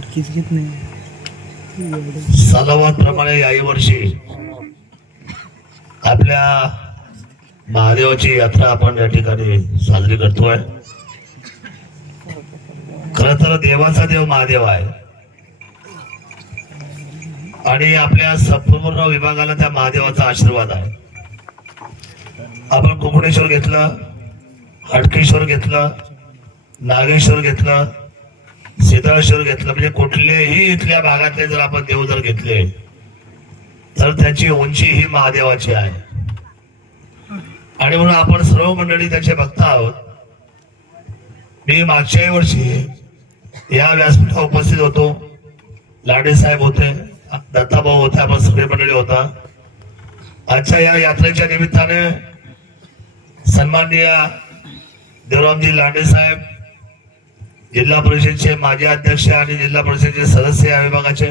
हंडकीच घेत नाही. सालावादप्रमाणे याही वर्षी आपल्या महादेवाची यात्रा आपण या ठिकाणी साजरी करतोय. खर तर देवाचा देव महादेव आहे. आणि आपल्या संपूर्ण विभागाला त्या महादेवाचा आशीर्वाद आहे. आपण कुंकुणेश्वर घेतलं हटकेश्वर घेतलं नागेश्वर घेतलं सीताळेश्वर घेतलं. म्हणजे कुठलेही इथल्या भागातले जर आपण देव जर घेतले तर त्याची उंची ही महादेवाची आहे. आणि म्हणून आपण सर्व मंडळी त्याचे भक्त आहोत. मी मागच्याही वर्षी या व्यासपीठावर उपस्थित होतो. लाडे साहेब होते दत्ताभाऊ होते आपण सगळे मंडळी होता. आजच्या या यात्रेच्या निमित्ताने सन्माननीय देवरामजी लांडे साहेब जिल्हा परिषदचे माजी अध्यक्ष आणि जिल्हा परिषदेचे सदस्य या विभागाचे.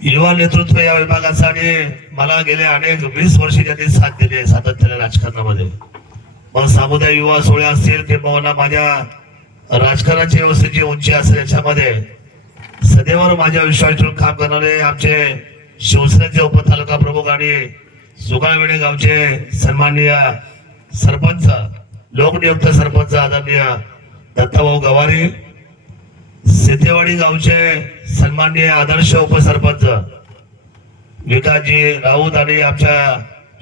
युवा नेतृत्व या विभागाचं आणि मला गेले अनेक वीस वर्ष त्यांनी साथ दिली आहे सातत्याने राजकारणामध्ये. मग सामुदायिक युवा सोहळे असतील किंवा माझ्या राजकारणाची व्यवस्थेची उंची असेल याच्यामध्ये सदैवर माझ्या विश्वास ठेवून काम करणारे आमचे शिवसेनेचे उपतालुका प्रमुख आणि सुगाळवेडे गावचे सन्माननीय सरपंच लोकनियुक्त सरपंच आदरणीय दत्ताभाऊ गवारी सिद्धेवाडी गावचे सन्माननीय आदर्श उपसरपंच विकासजी राऊत आणि आमच्या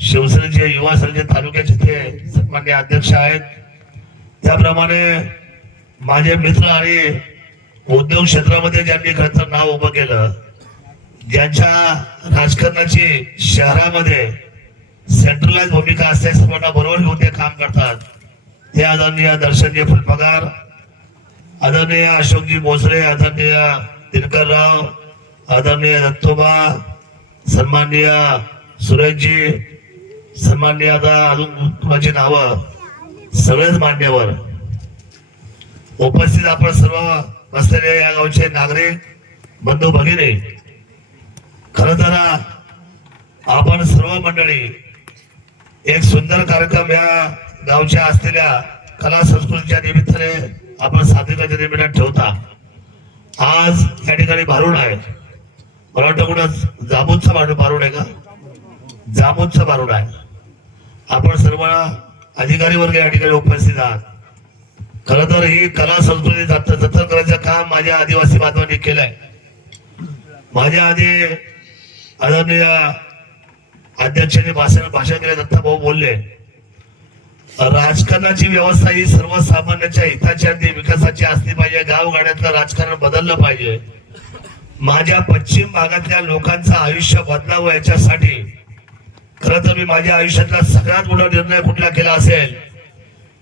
शिवसेनेचे युवा सेनेचे तालुक्याचे ते सन्मान्य अध्यक्ष आहेत. त्याप्रमाणे माझे मित्र आणि उद्योग क्षेत्रामध्ये ज्यांनी खरंतर नाव उभं केलं ज्यांच्या राजकारणाची शहरामध्ये सेंट्रलाइज भूमिका असते सर्वांना बरोबर घेऊन ते काम करतात. हे आदरणीय दर्शनीय फुलपगार आदरणीय अशोकजी भोसरे आदरणीय दिनकर राव आदरणीय दत्तोबा सन्माननीय सुरेशजी सन्माननीय आता अजून कुणाची नावं? सगळेच मान्यवर. उपस्थित आपण सर्व बसलेले या गावचे नागरिक बंधू भगिनी खर तर आपण सर्व मंडळी एक सुंदर कार्यक्रम या गावच्या असलेल्या कला संस्कृतीच्या निमित्ताने आपण साधकाच्या निमित्ताने ठेवता. आज या ठिकाणी भारुड आहे. मला वाटतं कुठं जामूनचा भारू भारूड आहे का? जामूनचा भारुड आहे. आपण सर्व अधिकारी वर्ग या ठिकाणी उपस्थित आहात. खर तर ही कला संस्कृती जत- जतन करायचं काम माझ्या आदिवासी बांधवांनी केलंय. माझ्या आधी आदरणीय अध्यक्षांनी भाषण भाषण केले दत्ता भाऊ बोलले राजकारणाची व्यवस्था ही सर्वसामान्यांच्या हिताची आणि विकासाची असली पाहिजे. गावगाड्यातलं राजकारण बदललं पाहिजे. माझ्या पश्चिम भागातल्या लोकांचं आयुष्य बदलावं याच्यासाठी खरं तर मी माझ्या आयुष्यातला सगळ्यात मोठा निर्णय कुठला केला असेल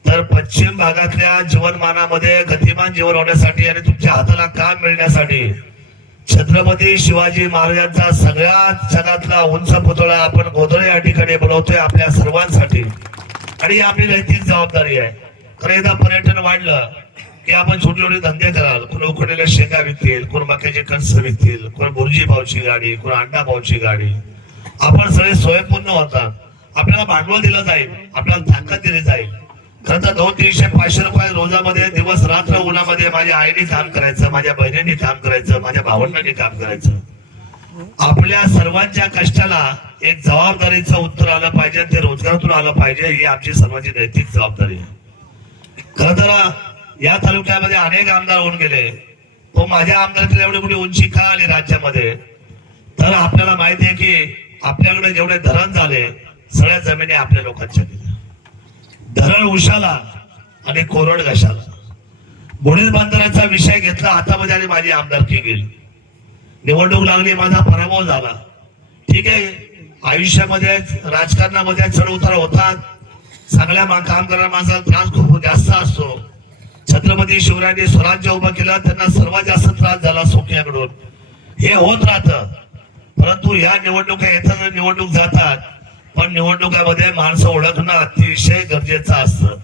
तर पश्चिम भागातल्या जीवनमानामध्ये गतिमान जीवन होण्यासाठी आणि तुमच्या हाताला काम मिळण्यासाठी छत्रपती शिवाजी महाराजांचा सगळ्यात जगातला उंच पुतळा आपण गोधळे या ठिकाणी बनवतोय आपल्या सर्वांसाठी. आणि ही आपली नैतिक जबाबदारी आहे. खरं एकदा पर्यटन वाढलं की आपण छोटे छोटे धंदे कराल. कोण उकडलेल्या शेंगा विकतील कोण मक्याचे कणस विकतील कोण बुर्जी भाऊची गाडी कोण अंडा भाऊची गाडी. आपण सगळे स्वयंपूर्ण होतात. आपल्याला भांडवल दिलं जाईल. आपल्याला ताकद दिली जाईल. खरं तर दोन तीनशे पाचशे रुपये रोजामध्ये दिवस रात्र उन्हामध्ये माझ्या आईने काम करायचं माझ्या बहिणीने काम करायचं माझ्या भावंडांनी काम करायचं. आपल्या सर्वांच्या कष्टाला एक जबाबदारीचं उत्तर आलं पाहिजे ते रोजगारातून आलं पाहिजे ही आमची सर्वांची नैतिक जबाबदारी आहे. खर तर या तालुक्यामध्ये अनेक आमदार होऊन गेले. तो माझ्या आमदारातील एवढी मोठी उंची का आली राज्यामध्ये? तर आपल्याला माहिती आहे की आपल्याकडे जेवढे धरण झाले सगळ्या जमिनी आपल्या लोकांच्या गेल्या धरण उशाला आणि कोरड घशाला बुडील बांधण्याचा विषय घेतला हातामध्ये आणि माझी आमदारकी गेली. निवडणूक लागली माझा पराभव झाला. ठीक आहे आयुष्यामध्ये राजकारणामध्ये चढ उतार होतात. चांगल्या काम करणाऱ्या माणसाला त्रास खूप जास्त असतो. छत्रपती शिवरायांनी स्वराज्य उभं केलं त्यांना सर्वात जास्त त्रास झाला सोक्याकडून हे होत राहतं. परंतु ह्या निवडणुका येतात निवडणूक जातात पण निवडणुकामध्ये माणसं ओळखणं अतिशय गरजेचं असतं.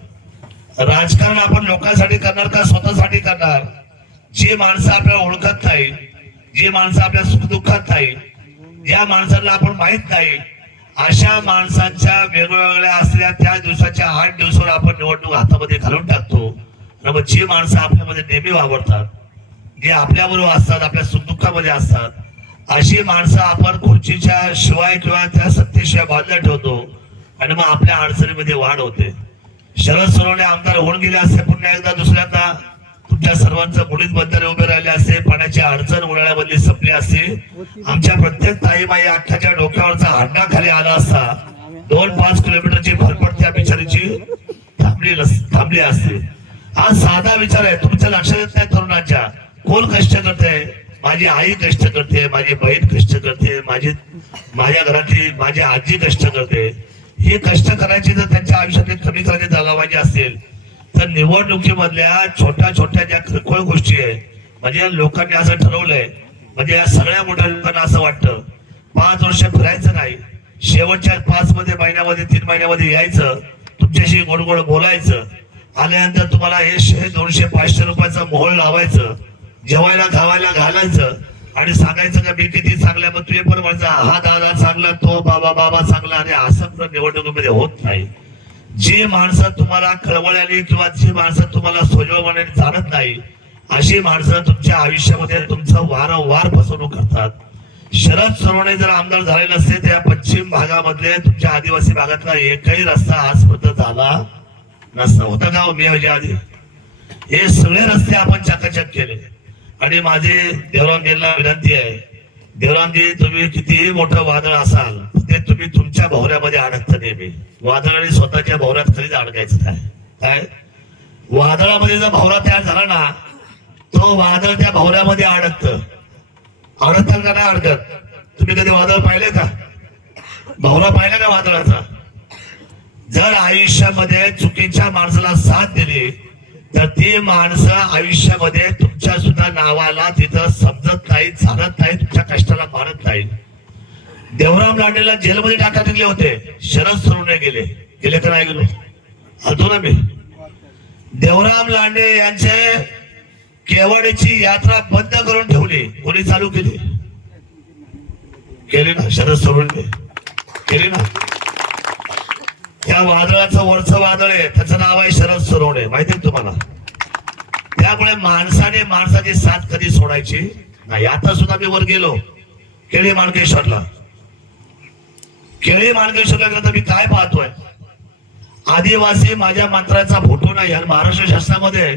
राजकारण आपण लोकांसाठी करणार का स्वतःसाठी करणार? जी माणसं आपल्याला ओळखत नाही जी माणसं आपल्या सुखदुःखात आहे ज्या माणसाला आपण माहीत नाही अशा माणसांच्या वेगवेगळ्या असलेल्या त्या दिवसाच्या आठ दिवसावर आपण निवडणूक हातामध्ये घालून टाकतो. आणि मग जी माणसं आपल्यामध्ये नेहमी वावरतात जे आपल्याबरोबर असतात आपल्या सुखदुःखामध्ये असतात अशी माणसं आपण खुर्चीच्या शिवाय किंवा त्या सत्तेशिवाय बांधल्या ठेवतो आणि मग आपल्या अडचणीमध्ये वाढ होते. शरद सोनवणे आमदार होऊन गेले असते पुन्हा एकदा दुसऱ्यांदा तुमच्या सर्वांचं मुलीत बंधने उभे राहिले असते पाण्याची अडचण उन्हाळ्यामध्ये संपली असते आमच्या प्रत्येक ताईबाई अठ्ठाच्या डोक्यावरचा हांडा खाली आला असता दोन पाच किलोमीटरची भरपट त्या बिचारीची थांबली थांबली असते. आज साधा विचार आहे तुमच्या लक्षात येत नाही तरुणांच्या. कोण कष्ट करते? माझी आई कष्ट करते माझी बहीण कष्ट करते माझी माझ्या घरातली माझी आजी कष्ट करते. हे कष्ट करायची जर त्यांच्या आयुष्यातील कमी करायची दलावायची असेल तर निवडणुकीमधल्या छोट्या छोट्या ज्या किरकोळ गोष्टी आहेत म्हणजे लोकांनी असं ठरवलंय म्हणजे या सगळ्या मोठ्या लोकांना असं वाटतं पाच वर्ष फिरायचं नाही शेवटच्या पाच मध्ये महिन्यामध्ये तीन महिन्यामध्ये यायचं तुमच्याशी गोड गोड बोलायचं आल्यानंतर तुम्हाला हे शे दोनशे पाचशे रुपयाचं मोहळ लावायचं जेवायला खावायला घालायचं आणि सांगायचं का मी किती चांगल्या मग तुझे पण माझा हा दादा चांगला तो बाबा बाबा चांगला आणि असं निवडणुकीमध्ये होत नाही. जी माणसं तुम्हाला कळवळ्याने किंवा जी माणसं तुम्हाला सोजवण्याने जाणत नाही अशी माणसं तुमच्या आयुष्यामध्ये तुमचं वारंवार फसवणूक करतात. शरद सोनवणे जर आमदार झाले नसते तर या पश्चिम भागामधले तुमच्या आदिवासी भागातला एकही रस्ता आजपर्यंत झाला नसता. होता का हो? मी याच्या आधी. हे सगळे रस्ते आपण चकाचक केले. आणि माझे देवरामजींना विनंती आहे देवरांजी तुम्ही कितीही मोठं वादळ असाल ते तुम्ही तुमच्या भवऱ्यामध्ये अडकता नेहमी. वादळ आणि स्वतःच्या भवऱ्यात कधीच अडकायचं काय काय? वादळामध्ये जर भवरा तयार झाला ना तो वादळ त्या भवऱ्यामध्ये अडकत. अडकतात का नाही अडकत? तुम्ही कधी वादळ पाहिले का? भवरा पाहिला का वादळाचा? जर आयुष्यामध्ये चुकीच्या माणसाला साथ दिली तर ती माणसं आयुष्यामध्ये तुमच्या सुद्धा नावाला तिथं समजत नाही चालत नाही तुमच्या कष्टाला मारत नाही देवराम लांडेला जेलमध्ये टाकण्यात गेले होते. शरद सोडून गेले. गेले का नाही गेलो? आलतो ना मी. देवराम लांडे यांचे केवाडीची यात्रा बंद करून ठेवली. कोणी चालू केली? केली ना. शरद सोडून केली ना. त्या वादळाचं वरचं वादळ आहे त्याचं नाव आहे शरद सोनवणे माहिती तुम्हाला? त्यामुळे माणसाने माणसाची साथ कधी सोडायची नाही. आता सुद्धा मी वर गेलो केळी मार्गेश्वरला. केळी मार्गेश्वरला तर मी काय पाहतोय? आदिवासी माझ्या मंत्र्याचा फोटो नाही आणि महाराष्ट्र शासनामध्ये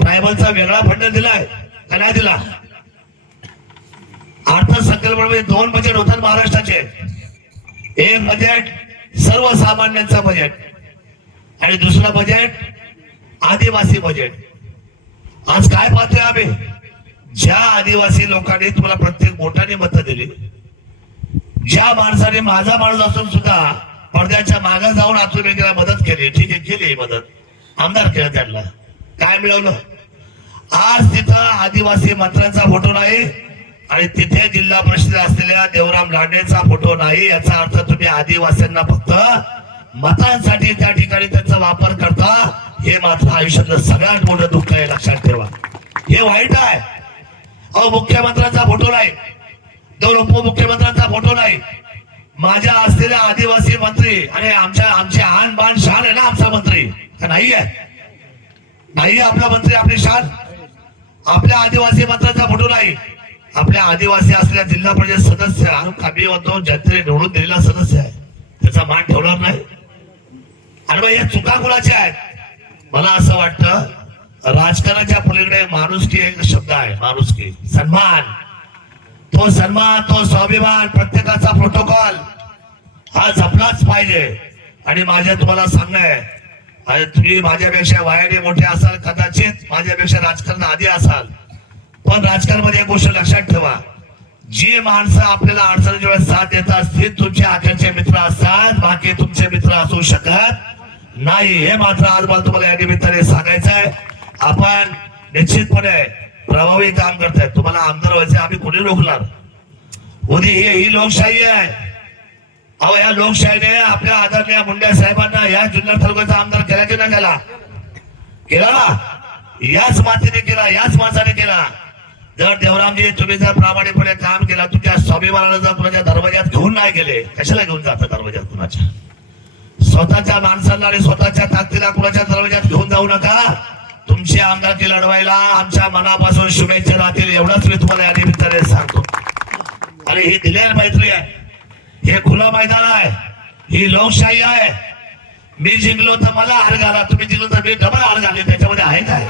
ट्रायबलचा वेगळा फंड दिलाय का नाही दिला? अर्थसंकल्पामध्ये दोन बजेट होतात महाराष्ट्राचे. एक बजेट सर्वसामान्यांचा बजेट आणि दुसरं बजेट आदिवासी बजेट आज काय पाहतोय आम्ही? ज्या आदिवासी लोकांनी तुम्हाला प्रत्येक वोटाने मतं दिली. ज्या माणसाने माझा माणूस असून सुद्धा पडद्याच्या मागे जाऊन आतून वेगळ्या मदत केली. ठीक आहे केली मदत. आमदार केलं त्यांना. काय मिळवलं? आज तिथं आदिवासी मंत्र्यांचा फोटो नाही. आणि तिथे जिल्हा परिषद असलेल्या देवराम लांडेचा फोटो नाही याचा अर्थ तुम्ही आदिवासींना फक्त मतांसाठी त्या ठिकाणी त्यांचा वापर करता हे मात्र आयुष्यातलं सगळ्यात मोठं दुःख आहे लक्षात ठेवा. हे वाईट आहे. अहो मुख्यमंत्र्यांचा फोटो नाही. दोन उपमुख्यमंत्र्यांचा फोटो नाही. माझ्या असलेल्या आदिवासी मंत्री आणि आमच्या आमचे आन बाण शान आहे ना आमचा मंत्री? नाहीये. नाही आहे नाही आपला मंत्री आपली शान. आपल्या आदिवासी मंत्र्यांचा आपल्या आदिवासी असलेल्या जिल्हा परिषद सदस्य आणि कमी होतो जनतेने निवडून दिलेला सदस्य आहे. त्याचा मान ठेवणार नाही. आणि मग या चुका कुणाच्या आहेत? मला असं वाटतं राजकारणाच्या पलीकडे माणुसकी एक शब्द आहे माणुसकी. सन्मान. तो सन्मान तो स्वाभिमान प्रत्येकाचा प्रोटोकॉल हा जपलाच पाहिजे. आणि माझ्या तुम्हाला सांगणं आहे आणि तुम्ही माझ्यापेक्षा वयाने मोठे असाल कदाचित माझ्यापेक्षा राजकारण आधी असाल. पण राजकारणामध्ये एक गोष्ट लक्षात ठेवा. जी माणसं आपल्याला अडचणीच्या वेळेस साथ देतात ते तुमचे आखेरचे मित्र असतात बाकी तुमचे मित्र असू शकत नाही. हे मात्र आज मला तुम्हाला या निमित्ताने सांगायचं आहे. आपण निश्चितपणे प्रभावी काम करताय. तुम्हाला आमदार व्हायचे आम्ही कुणी रोखणार उदी ही ही लोकशाही आहे. अहो या लोकशाहीने आपल्या आदरणीय मुंडे साहेबांना या जुन्नर तालुक्याचा आमदार केला की नाही केला? केला? ना याच मातीने केला याच माणसाने केला. जर देवरामजी तुम्ही जर प्रामाणिकपणे काम केला तुमच्या स्वाभिमानाला जर कुणाच्या दरवाज्यात घेऊन नाही गेले कशाला घेऊन जाता दरवाज्यात कुणाच्या? स्वतःच्या माणसाला आणि स्वतःच्या ताकदीला कुणाच्या दरवाज्यात घेऊन जाऊ नका. तुमची आमदारकी लढवायला आमच्या मनापासून शुभेच्छा राहतील एवढंच मी तुम्हाला या निमित्ताने सांगतो. आणि ही दिलेर मैत्री आहे. हे खुलं मैदान आहे. ही लोकशाही आहे. मी जिंकलो तर मला हार घाला तुम्ही जिंकलो तर मी डबल हार घाले त्याच्यामध्ये आहे काय?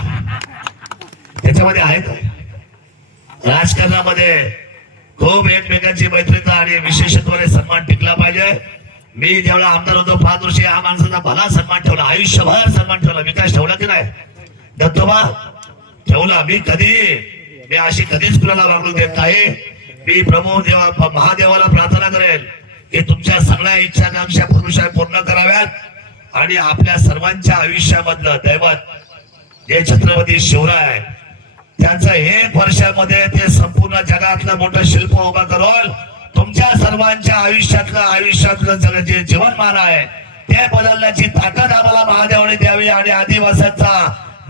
त्याच्यामध्ये आहे काय? राजकारणामध्ये खूप एकमेकांची मैत्रीता आणि विशेषत्वाने सन्मान टिकला पाहिजे. मी जेवढा आमदार होतो पाच वर्षे या माणसाचा भला सन्मान ठेवला आयुष्यभर सन्मान ठेवला. विकास ठेवला की नाही? दत्तोबा ठेवला. मी कधी? मी अशी कधीच कुणाला वागणूक देत नाही. मी प्रभू देवा महादेवाला प्रार्थना करेल की तुमच्या सगळ्या इच्छाकांक्षा पुरुषा पूर्ण कराव्यात आणि आपल्या सर्वांच्या आयुष्यामधलं दैवत जे छत्रपती शिवराय त्यांचं एक वर्षामध्ये ते संपूर्ण जगातलं मोठं शिल्प उभं करून तुमच्या सर्वांच्या आयुष्यातलं आयुष्यातलं जग जे जीवनमान आहे ते बदलण्याची ताकद आम्हाला महादेवाने द्यावी आणि आदिवासांचा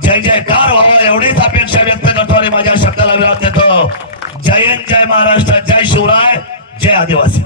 जय जयकार व्हावा एवढीच अपेक्षा व्यक्त करतो आणि माझ्या शब्दाला विराम देतो. जय जय महाराष्ट्र जय शिवराय जय आदिवासी.